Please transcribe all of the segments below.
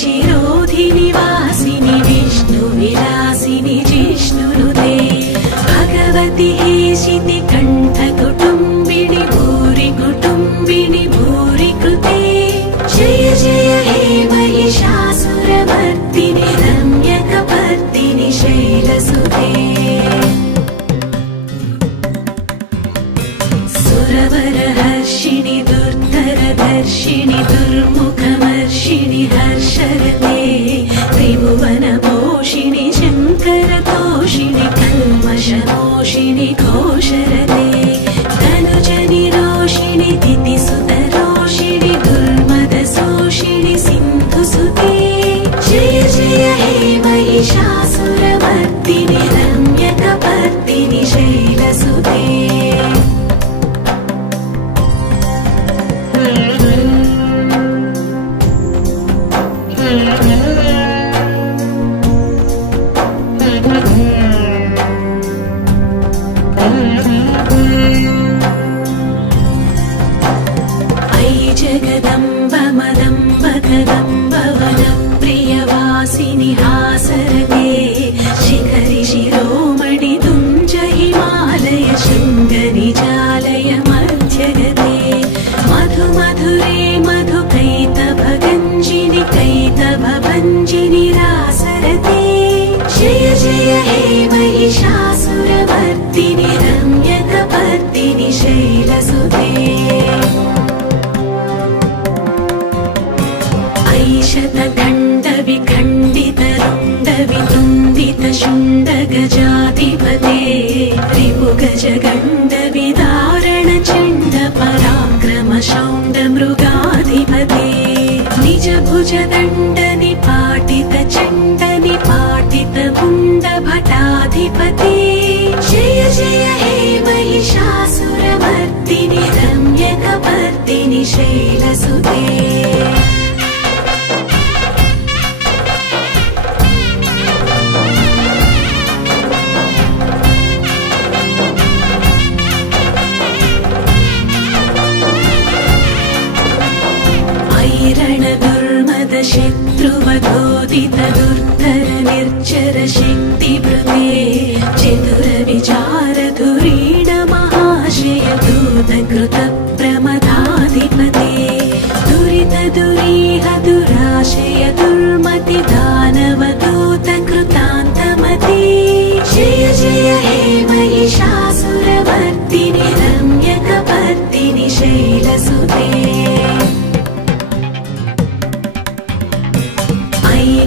शिरोधिनि वासिनि विष्णुविलासिनि जिष्णुनुते भगवति हेशिति कण्ठकुटुम्बिनि भूरि कुटुम्बिनि भूरि कृते जय जय हे महिषासुरमर्दिनि रम्यकपर्दिनि शैलसुते सुरवरहर्षिणि दुर्धरधर्षिणि दुर्मुखमर्षिणि हर्षरते त्रिभुवनपोषिणि शङ्करतोषिणि कल्मषमोषिणि घोषरते धनुजनिरोषिणि दितिसुतरोषिणि दुर्मदशोषिणि सिन्धुसुते जय जय हे महिषासुरमर्दिनि रम्यकपर्दिनि शैलसुते जगदम्ब मदम्ब कदम्ब वनप्रियवासिनि हासरते शिखरि शिरोमणि तुञ्ज हिमालय शृङ्गनिजालय मध्यगते मधु मधुरे मधु कैतभगञ्जिनि कैतभभञ्जिनि रासरते जय जय हे महिषासुरमर्दिनि रम्यकपर्दिनि शैलसुते शतखण्डविखण्डितरुण्डवितुण्डितशुण्डगजाधिपते रिपुगजगण्डविदारणचण्डपराक्रमशौण्डमृगाधिपते निजभुजदण्डनिपाटितचण्डनिपाटितमुण्डभटाधिपते जय जय हे महिषासुरमर्दिनि रम्यकपर्दिनि शैलसुते शत्रुवधोदित दुर्धर निर्जर शक्तिभृते चतुरविचारधुरीण महाशय दूतकृत प्रमदाधिपते दुरित दुरीह दुराशय दुर्मति दानवदूतकृतान्तमते जय जय हे महिषासुरमर्दिनि रम्यकपर्दिनि शैलसुते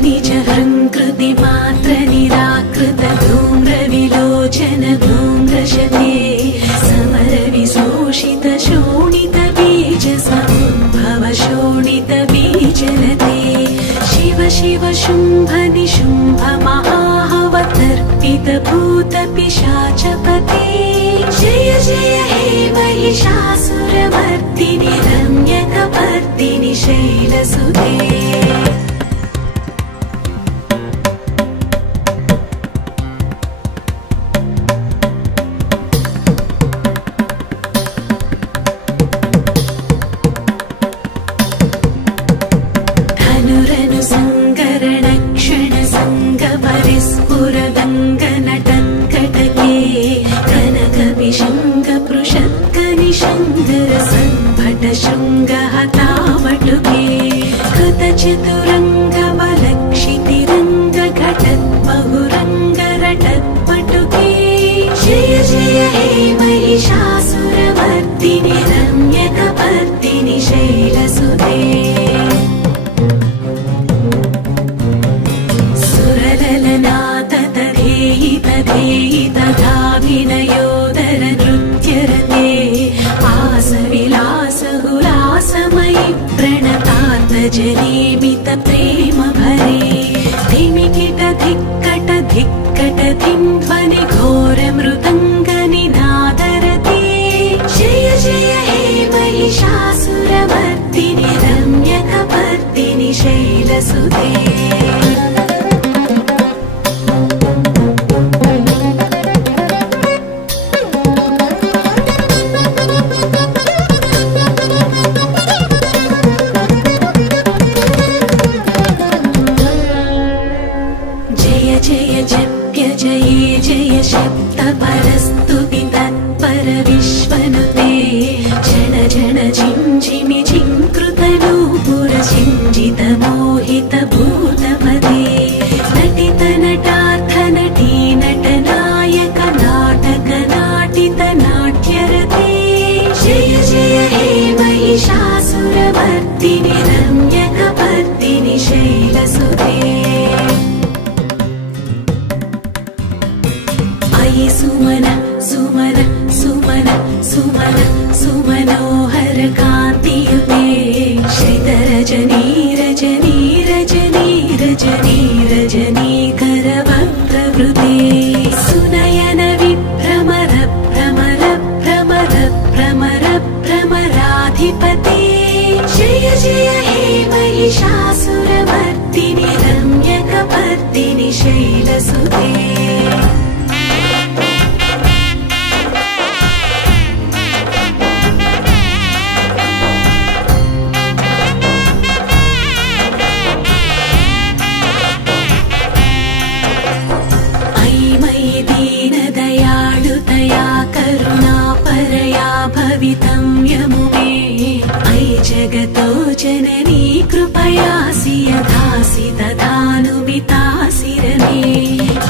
निजहङ्कृति मात्र निराकृत धूम्रविलोचन धूम्रशते समर विशोषित शोणित बीज समुद्भव शोणित बीजलते शिव शिव शुम्भ निशुम्भ महाहवतर्पित भूत पिशाचपते जय जय हे महिषासुरमर्दिनि रम्यकपर्दिनि शैलसुते शृङ्गहतावटुके कृतचतुरङ्गबलक्षितिरङ्गघटद्बहुरङ्गरटत्पटुके जय जय हे महिषासुरमर्दिनि रम्यकपर्दिनि शैलसुते सुरललनाथ तधेयि तधेयि तथाभिनयोदर नृत्यरते आसविलासहुलासमयि प्रणतार्त जनेमित प्रेम भरे धिमिकिट धिक्कट धिक्कट धिम्ध्वनि घोर मृदङ्गनिनादरते जय जय हे महिषासुरमर्दिनि रम्यकपर्दिनि शैलसुते महिषासुरमर्दिनि रम्यकपर्दिनि शैलसुते जगतो जननी कृपयासि यथासि तथानुमितासि रमे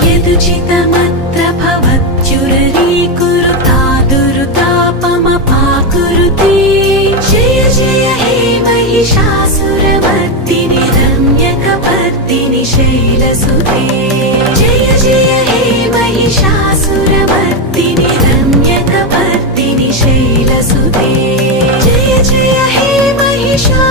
यदुचितमत्र भवत्युररीकुरुता दुरुतापमपाकुरुते जय जय हे महिषासुरमर्दिनि रम्यकपर्दिनि शैलसुते जय जय हे महिषासुरमर्दिनि रम्यकपर्दिनि शैलसुते जय जय हे महिषा